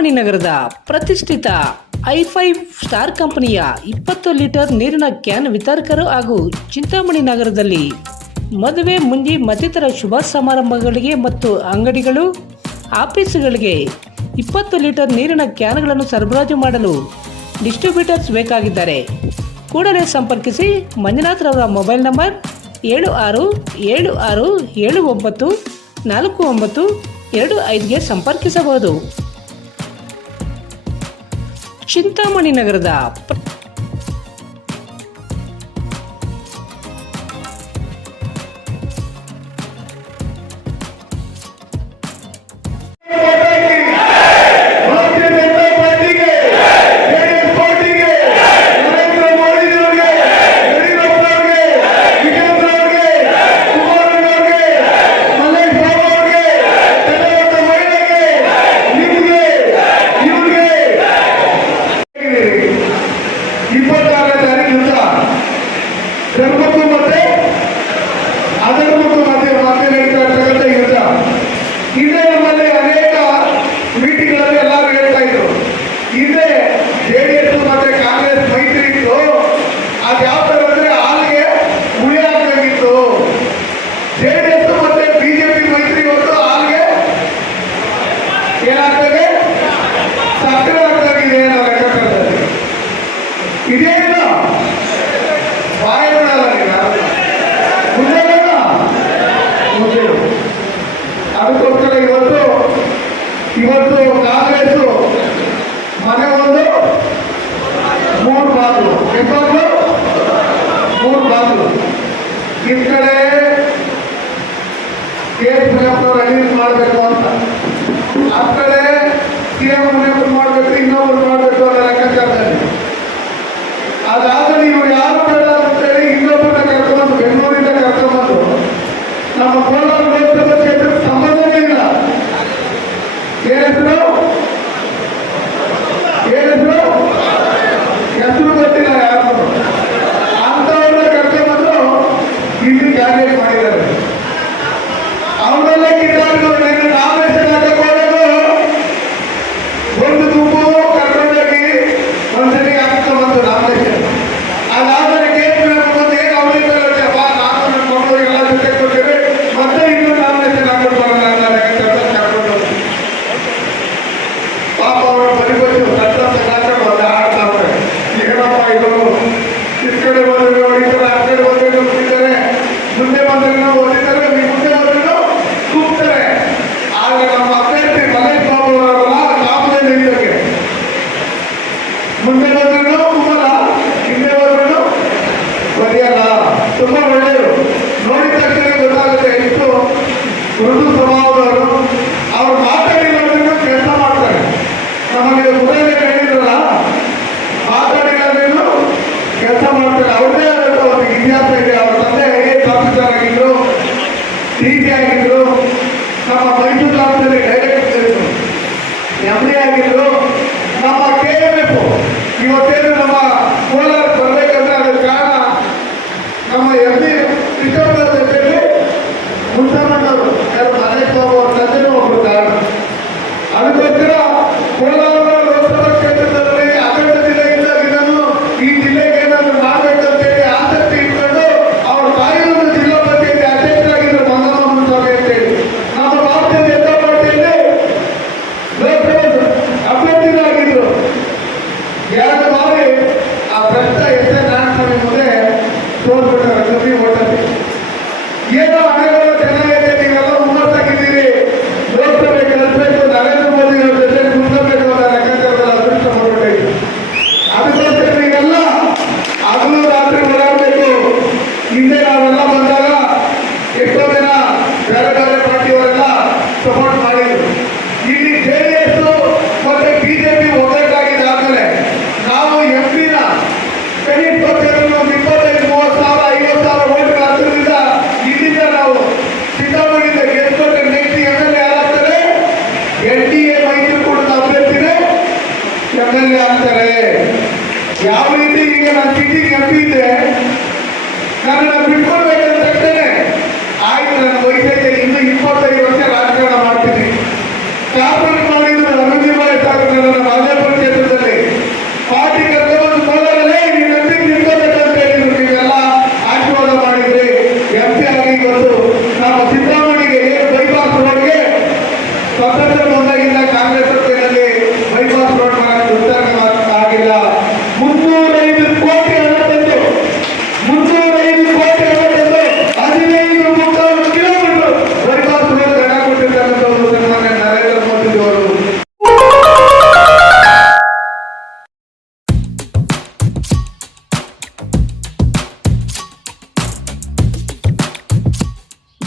ಬಡಾವಣೆ ನಗರದ ಪ್ರತಿಷ್ಠಿತ ಐ ಫೈವ್ ಸ್ಟಾರ್ ಕಂಪನಿಯ ಇಪ್ಪತ್ತು ಲೀಟರ್ ನೀರಿನ ಕ್ಯಾನ್ ವಿತರಕರು ಹಾಗೂ ಚಿಂತಾಮಣಿ ನಗರದಲ್ಲಿ ಮದುವೆ ಮುಂಜಿ ಮತ್ತಿತರ ಶುಭ ಸಮಾರಂಭಗಳಿಗೆ ಮತ್ತು ಅಂಗಡಿಗಳು, ಆಫೀಸ್ಗಳಿಗೆ ಇಪ್ಪತ್ತು ಲೀಟರ್ ನೀರಿನ ಕ್ಯಾನ್ಗಳನ್ನು ಸರಬರಾಜು ಮಾಡಲು ಡಿಸ್ಟ್ರಿಬ್ಯೂಟರ್ಸ್ ಬೇಕಾಗಿದ್ದಾರೆ. ಕೂಡಲೇ ಸಂಪರ್ಕಿಸಿ ಮಂಜುನಾಥ್ರವರ ಮೊಬೈಲ್ ನಂಬರ್ ಏಳು ಆರು ಏಳು ಆರು ಏಳು ಒಂಬತ್ತು ನಾಲ್ಕು ಒಂಬತ್ತು ಎರಡು ಐದುಗೆ ಸಂಪರ್ಕಿಸಬಹುದು. ಚಿಂತಾಮಣಿ ನಗರದ ಈ ಕಡೆ ಕೇಸ್ ಮಾಡಬೇಕು ಅಂತ. ಆ ಕಡೆ ಸಿಎಂ ಮುನೇಪುರ್ ಮಾಡಬೇಕು ಅಂತ ಮಾಡಬೇಕು ಅನ್ನೋ ಲೆಕ್ಕಾಚಾರದಲ್ಲಿ. ಯಾವ ಇವ್ರು ಯಾರು ಬೇಡ ಅಂತೇಳಿ ಇನ್ನೊಬ್ಬರನ್ನ ಕರ್ಕೊಂಡು ಬೆಂಗಳೂರಿಂದ ಕರ್ಕೊಂಡ್ಬಂದು ನಮ್ಮ ಕೋಲಾರ ಕ್ಷೇತ್ರಕ್ಕೆ ಸಂಬಂಧನೇ ಇಲ್ಲ. ಕೇಸ್ ಇವತ್ತೇನು ನಮ್ಮ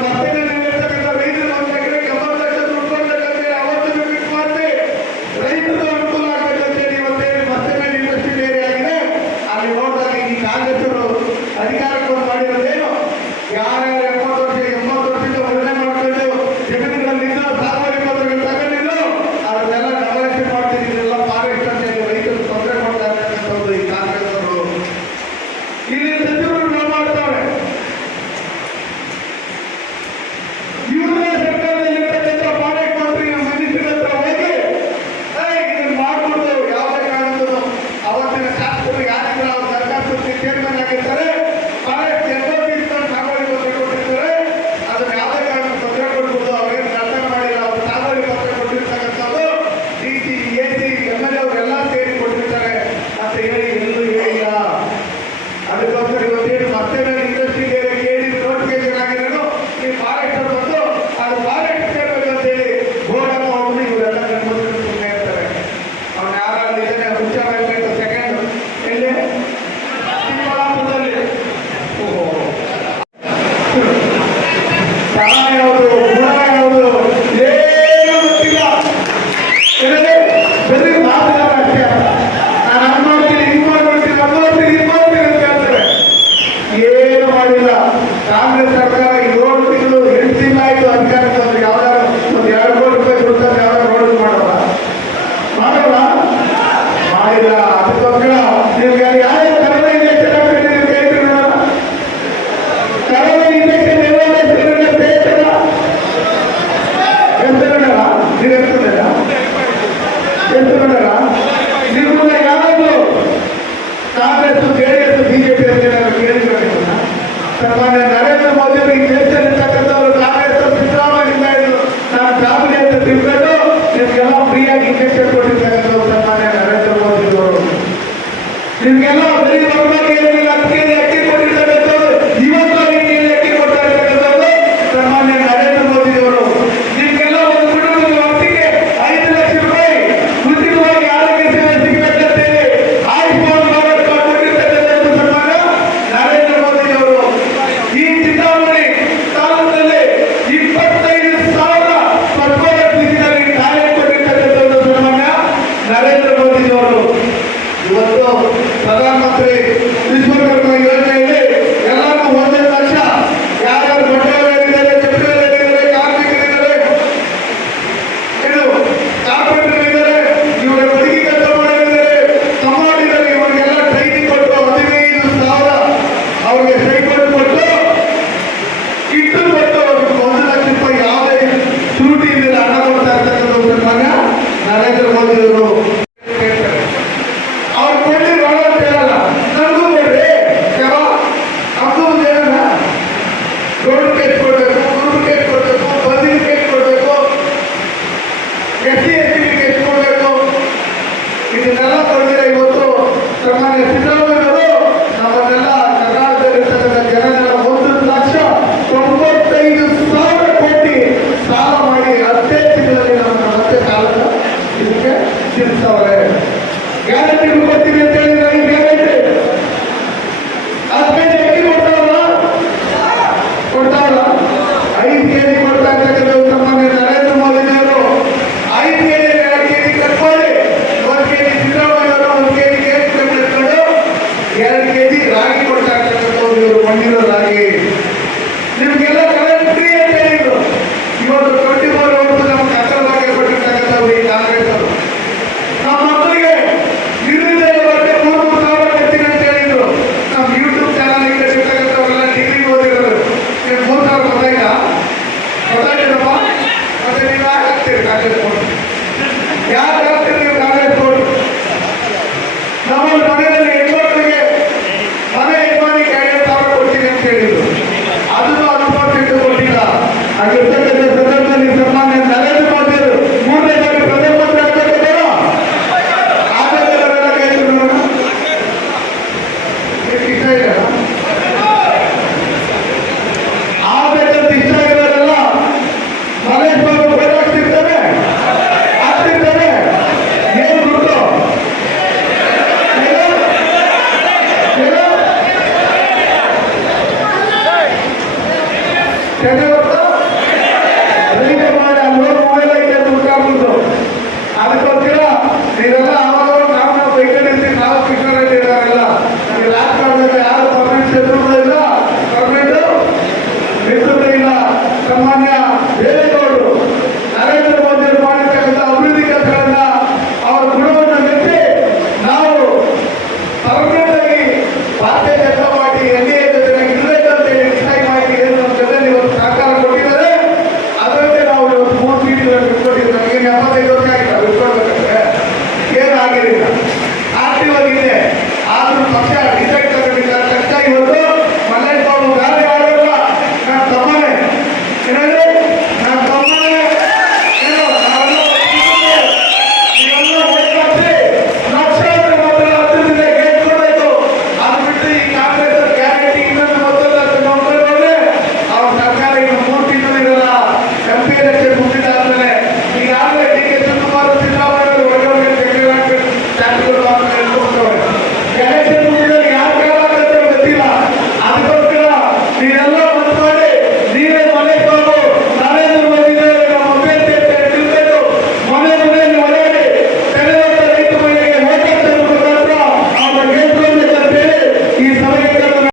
Gracias. ఎందుకన్నారా నిర్మూల యాదవ్లో. కాంగ్రెస్ జేడీఎస్ బీజేపీ కేంద్ర ప్రధాని నరేంద్ర మోదీ చేసిన